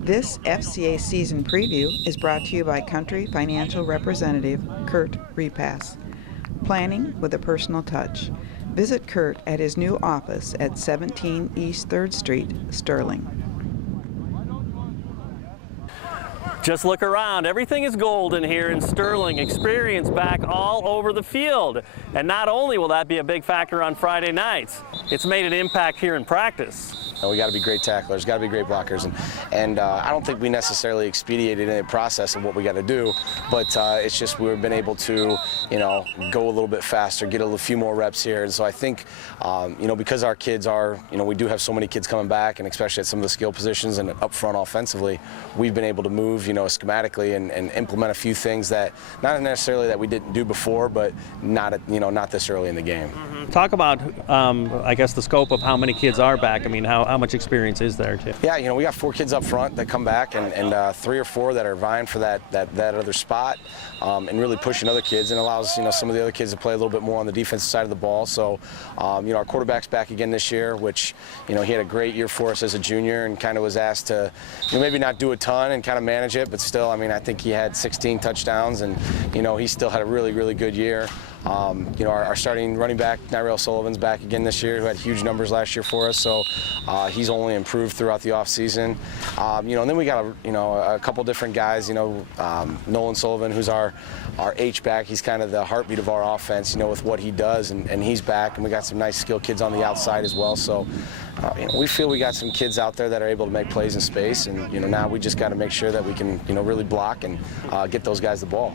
This FCA season preview is brought to you by Country Financial Representative Kurt Repass. Planning with a personal touch. Visit Kurt at his new office at 17 East 3rd Street, Sterling. Just look around. Everything is golden here in Sterling. Experience back all over the field. And not only will that be a big factor on Friday nights, it's made an impact here in practice. We got to be great tacklers, got to be great blockers, and I don't think we necessarily expedited in the process of what we got to do, but it's just we've been able to, go a little bit faster, get a few more reps here, and so I think, because our kids are, we do have so many kids coming back, and especially at some of the skill positions and up front offensively, we've been able to move, schematically and implement a few things that not necessarily that we didn't do before, but not this early in the game. Mm-hmm. Talk about, I guess, the scope of how many kids are back. I mean, how much experience is there too? Yeah, we got 4 kids up front that come back, and 3 or 4 that are vying for that other spot, and really pushing other kids, and allows some of the other kids to play a little bit more on the defensive side of the ball. So our quarterback's back again this year, which he had a great year for us as a junior, and kind of was asked to maybe not do a ton and kind of manage it, but still, I think he had 16 touchdowns, and he still had a really, really good year. Our starting running back, Nyrell Sullivan's back again this year, who had huge numbers last year for us, so he's only improved throughout the offseason. And then we got a couple different guys, Nolan Sullivan, who's our H-back. He's kind of the heartbeat of our offense, with what he does, and he's back, and we got some nice skilled kids on the outside as well, so we feel we got some kids out there that are able to make plays in space, and now we just got to make sure that we can really block and get those guys the ball.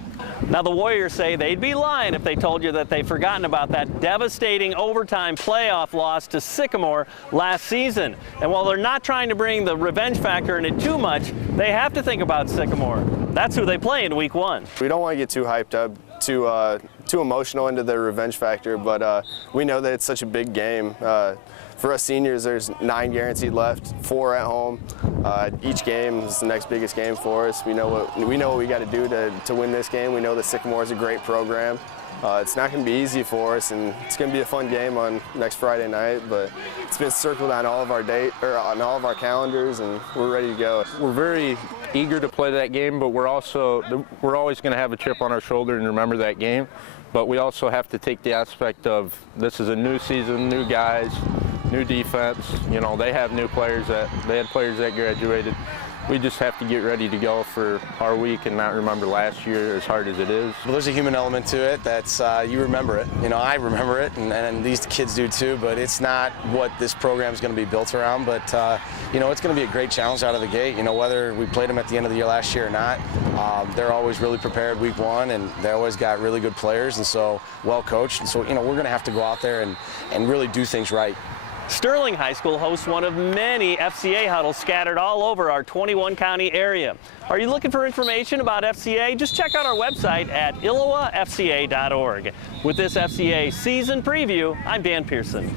Now the Warriors say they'd be lying if they told you that they've forgotten about that devastating overtime playoff loss to Sycamore last season. And while they're not trying to bring the revenge factor in it too much, they have to think about Sycamore. That's who they play in week 1. We don't want to get too hyped up, too emotional into the revenge factor, but we know that it's such a big game. For us seniors, there's 9 guaranteed left, 4 at home. Each game is the next biggest game for us. We know what we got to do to win this game. We know that Sycamore is a great program. It's not going to be easy for us, and it's going to be a fun game on next Friday night. But it's been circled on all of our on all of our calendars, and we're ready to go. We're very eager to play that game, but we're always going to have a chip on our shoulder and remember that game. But we also have to take the aspect of this is a new season, new guys, new defense. They have new players they had players that graduated. We just have to get ready to go for our week and not remember last year as hard as it is. Well, there's a human element to it that's, you remember it. I remember it, and these kids do too, but it's not what this program is going to be built around. But, it's going to be a great challenge out of the gate. Whether we played them at the end of the year last year or not, they're always really prepared week 1, and they always got really good players, and so well coached. And so, we're going to have to go out there and really do things right. Sterling High School hosts one of many FCA huddles scattered all over our 21-county area. Are you looking for information about FCA? Just check out our website at illowafca.org. With this FCA season preview, I'm Dan Pearson.